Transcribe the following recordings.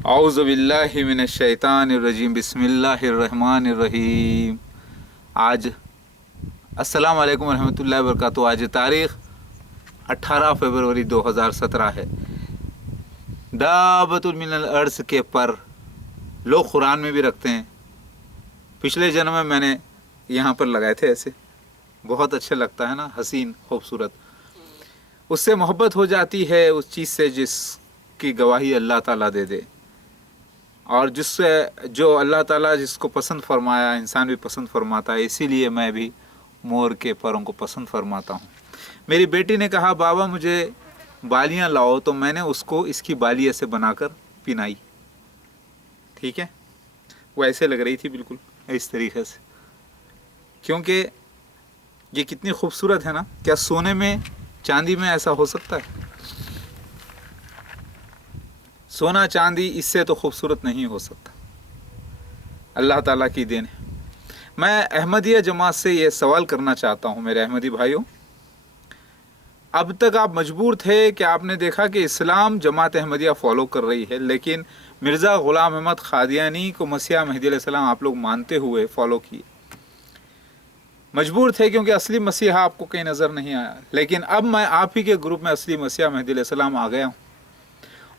औज़ु बिल्लाहि मिनश शैतानिर रजीम बिस्मिल्लाहिर रहमानिर रहीम। आज अस्सलाम वालेकुम रहमतुल्लाहि व बरकातुहू। आज तारीख़ 18 फरवरी 2017 है। दाबतुल मिनल अर्ज़ के पर लोग कुरान में भी रखते हैं। पिछले जन्म में मैंने यहाँ पर लगाए थे, ऐसे बहुत अच्छा लगता है ना, हसीन खूबसूरत। उससे मोहब्बत हो जाती है उस चीज़ से जिसकी गवाही अल्लाह ताला दे दे, और जिससे जो अल्लाह ताला जिसको पसंद फरमाया इंसान भी पसंद फरमाता है। इसीलिए मैं भी मोर के परों को पसंद फरमाता हूँ। मेरी बेटी ने कहा बाबा मुझे बालियाँ लाओ, तो मैंने उसको इसकी बाली ऐसे बनाकर पिनाई। ठीक है, वो ऐसे लग रही थी बिल्कुल इस तरीके से, क्योंकि ये कितनी खूबसूरत है ना। क्या सोने में चांदी में ऐसा हो सकता है? सोना चांदी इससे तो खूबसूरत नहीं हो सकता, अल्लाह ताला की देन है। मैं अहमदिया जमात से ये सवाल करना चाहता हूँ मेरे अहमदी भाइयों, अब तक आप मजबूर थे कि आपने देखा कि इस्लाम जमात अहमदिया फ़ॉलो कर रही है, लेकिन मिर्ज़ा ग़ुलाम अहमद क़ादियानी को मसीह महदी अलैहिस्सलाम आप लोग मानते हुए फ़ॉलो किए। मजबूर थे क्योंकि असली मसीहा आपको कहीं नज़र नहीं आया। लेकिन अब मैं आप ही के ग्रुप में असली मसीहा महदी अलैहिस्सलाम आ गया हूँ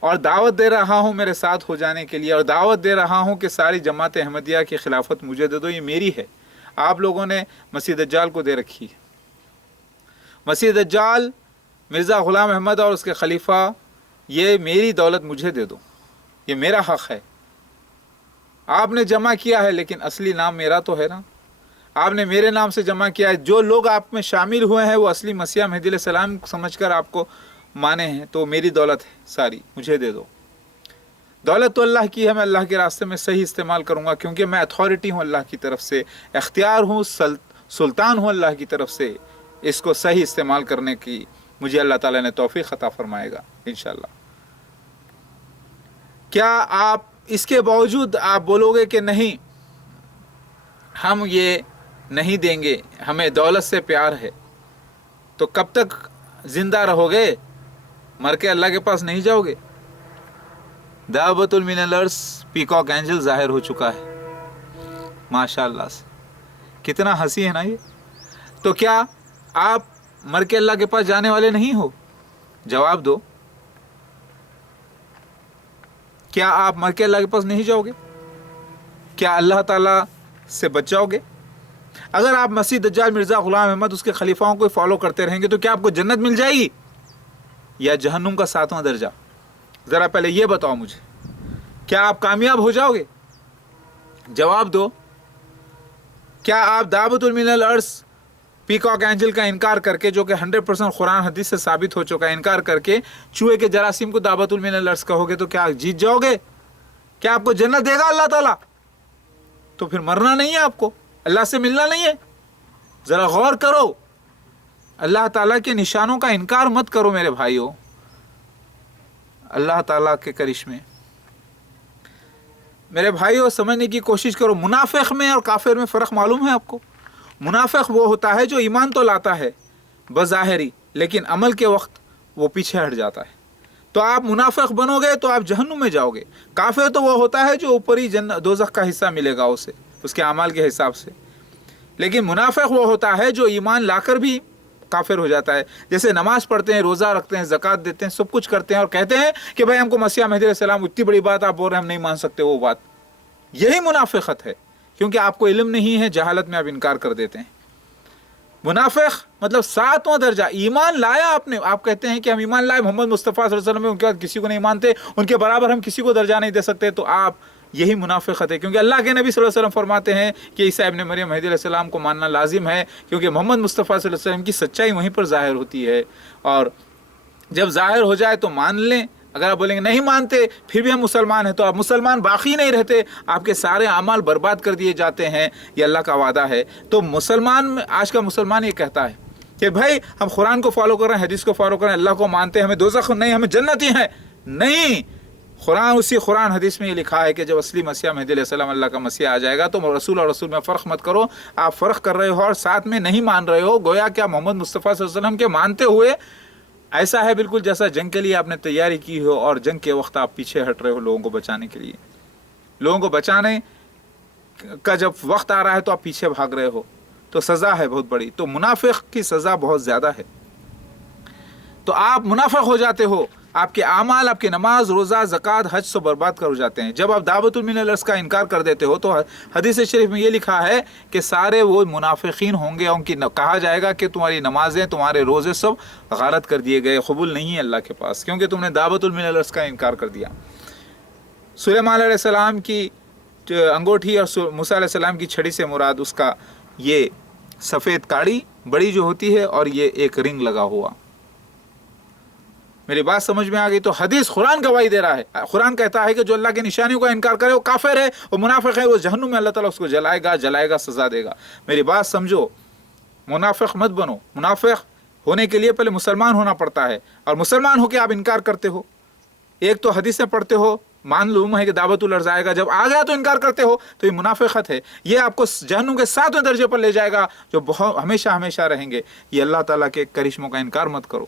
और दावत दे रहा हूँ मेरे साथ हो जाने के लिए, और दावत दे रहा हूँ कि सारी जमात अहमदिया की खिलाफत मुझे दे दो, ये मेरी है। आप लोगों ने मसीह दज्जाल को दे रखी है। मसीह दज्जाल, मिर्ज़ा ग़ुलाम अहमद और उसके खलीफा, ये मेरी दौलत मुझे दे दो, ये मेरा हक़ है। आपने जमा किया है लेकिन असली नाम मेरा तो है ना, आपने मेरे नाम से जमा किया है। जो लोग आप में शामिल हुए हैं वो असली मसीह महदी अलैहिस्सलाम समझकर आपको माने हैं, तो मेरी दौलत है सारी, मुझे दे दो। दौलत तो अल्लाह की है, मैं अल्लाह के रास्ते में सही इस्तेमाल करूँगा, क्योंकि मैं अथॉरिटी हूँ अल्लाह की तरफ से, इख्तियार हूँ, सुल्तान हूँ अल्लाह की तरफ से। इसको सही इस्तेमाल करने की मुझे अल्लाह ताला ने तौफीक अता फरमाएगा इंशाअल्लाह। क्या आप इसके बावजूद आप बोलोगे कि नहीं हम ये नहीं देंगे, हमें दौलत से प्यार है, तो कब तक ज़िंदा रहोगे? मर के अल्लाह के पास नहीं जाओगे? दावतुल मिनल अर्ज़ पीकॉक एंजल ज़ाहिर हो चुका है माशाअल्लाह से, कितना हंसी है ना ये। तो क्या आप मर के अल्लाह के पास जाने वाले नहीं हो? जवाब दो, क्या आप मर के अल्लाह के पास नहीं जाओगे? क्या अल्लाह ताला से बच जाओगे? अगर आप मसीह दज्जाल, मिर्ज़ा ग़ुलाम अहमद, उसके खलीफाओं को फॉलो करते रहेंगे तो क्या आपको जन्नत मिल जाएगी या जहन्नुम का 7वां दर्जा? ज़रा पहले ये बताओ मुझे, क्या आप कामयाब हो जाओगे? जवाब दो। क्या आप दावतुल मिनल अर्ज़ पीकॉक एंजल का इनकार करके, जो कि 100% कुरान हदीस से साबित हो चुका है, इनकार करके चूहे के जरासीम को दावतुल मिनल अर्ज़ कहोगे तो क्या जीत जाओगे? क्या आपको जन्नत देगा अल्लाह ताला? तो फिर मरना नहीं है आपको, अल्लाह से मिलना नहीं है। ज़रा गौर करो, अल्लाह ताला के निशानों का इनकार मत करो मेरे भाइयों। अल्लाह ताला के करिश्मे मेरे भाइयों समझने की कोशिश करो। मुनाफिक में और काफिर में फ़र्क मालूम है आपको? मुनाफिक वो होता है जो ईमान तो लाता है बज़ाहिरी, लेकिन अमल के वक्त वो पीछे हट जाता है। तो आप मुनाफिक बनोगे तो आप जहन्नुम में जाओगे। काफिर तो वो होता है जो ऊपरी दोज़ख का हिस्सा मिलेगा उसे, उसके अमाल के हिसाब से। लेकिन मुनाफिक वो होता है जो ईमान लाकर भी काफिर हो जाता है। जैसे नमाज पढ़ते हैं, रोज़ा रखते हैं, ज़कात देते हैं, सब कुछ करते हैं और कहते हैं कि भाई हमको मसीह महदी अलैहिस्सलाम, इतनी बड़ी बात आप बोल रहे हैं हम नहीं मान सकते वो बात। यही मुनाफिकत है, क्योंकि आपको इल्म नहीं है, जहालत में आप इनकार कर देते हैं। मुनाफिक मतलब 7वां दर्जा, ईमान लाया आपने, आप कहते हैं कि हम ईमान लाए मोहम्मद मुस्तफ़ा सल्लल्लाहु अलैहि वसल्लम में, उनके बाद किसी को नहीं मानते, उनके बराबर हम किसी को दर्जा नहीं दे सकते, तो आप यही मुनाफिकत है। क्योंकि अल्लाह के नबी सल्लल्लाहु अलैहि वसल्लम फरमाते हैं कि ईसा इब्न मरियम महदी अलैहिस्सलाम को मानना लाजिम है, क्योंकि मोहम्मद मुस्तफ़ा सल्लल्लाहु अलैहि वसल्लम की सच्चाई वहीं पर ज़ाहिर होती है। और जब ज़ाहिर हो जाए तो मान लें। अगर आप बोलेंगे नहीं मानते फिर भी हम मुसलमान हैं, तो आप मुसलमान बाकी नहीं रहते, आपके सारे अमाल बर्बाद कर दिए जाते हैं, ये अल्लाह का वादा है। तो मुसलमान, आज का मुसलमान ये कहता है कि भाई हम कुरान को फॉलो कर रहे हैं, हदीस को फॉलो कर रहे हैं, अल्लाह को मानते हैं, हमें दोज़ख नहीं, हमें जन्नत ही है। नहीं, उसी कुरान हदीस में ये लिखा है कि जब असली मसीह महदी अलैहिस्सलाम अल्लाह का मसीह आ जाएगा तो रसूल और रसूल में फ़र्क मत करो। आप फ़र्क कर रहे हो और साथ में नहीं मान रहे हो, गोया क्या मोहम्मद मुस्तफ़ा सल्लल्लाहु अलैहि वसल्लम के मानते हुए ایسا ہے بالکل جیسا جنگ کے لیے آپ نے تیاری کی ہو اور جنگ کے وقت آپ پیچھے ہٹ رہے ہو لوگوں کو بچانے کے لیے. لوگوں کو بچانے کا جب وقت آ رہا ہے تو آپ پیچھے بھاگ رہے ہو, تو سزا ہے بہت بڑی. تو منافق کی سزا بہت زیادہ ہے. تو آپ منافق ہو جاتے ہو, آپ کے اعمال, آپ کی نماز, روزہ, زکوٰۃ, حج سب برباد کر جاتے ہیں. جب آپ دعوت من الارض کا انکار کر دیتے ہو تو حدیث شریف میں یہ لکھا ہے کہ سارے وہ منافقین ہوں گے, ان کی کہا جائے گا کہ تمہاری نمازیں, تمہارے روزے سب غارت کر دیے گئے, قبول نہیں ہے اللہ کے پاس, کیونکہ تم نے دعوت من الارض کا انکار کر دیا. سلیمان علیہ السلام کی انگوٹھی اور موسیٰ علیہ السلام کی چھڑی سے مراد اس کا یہ سفید کاڑی بڑی جو ہوتی ہے اور یہ ایک رنگ لگا ہوا. میری بات سمجھ میں آ گئی؟ تو حدیث قرآن گواہی دے رہا ہے. قرآن کہتا ہے کہ جو اللہ کی نشانیوں کا انکار کرے وہ کافر ہے, وہ منافق ہے, وہ جہنم میں اللہ تعالیٰ اس کو جلائے گا, سزا دے گا. میری بات سمجھو, منافق مت بنو. منافق ہونے کے لیے پہلے مسلمان ہونا پڑتا ہے, اور مسلمان ہو کے آپ انکار کرتے ہو. ایک تو حدیثیں پڑھتے ہو, معلوم ہے کہ دعوت الارض آئے گا, جب آ گیا تو انکار کرتے ہو, تو یہ منافقت ہے. یہ آپ کو جہنم کے 7ویں درجے پر لے جائے گا, جو بہت ہمیشہ رہیں گے. یہ اللہ تعالیٰ کے کرشموں کا انکار مت کرو.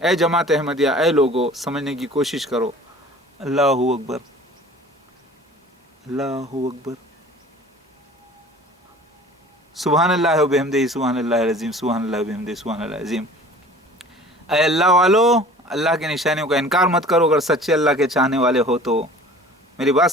اے جماعت احمدیہ, اے لوگو, سمجھنے کی کوشش کرو. اللہ اکبر, اللہ اکبر, سبحان اللہ و بحمدہ, سبحان اللہ العظیم, سبحان اللہ و بحمدہ, سبحان اللہ العظیم. اے اللہ والو, اللہ کی نشانیوں کا انکار مت کرو اگر سچے اللہ کے چاہنے والے ہو تو. میری بات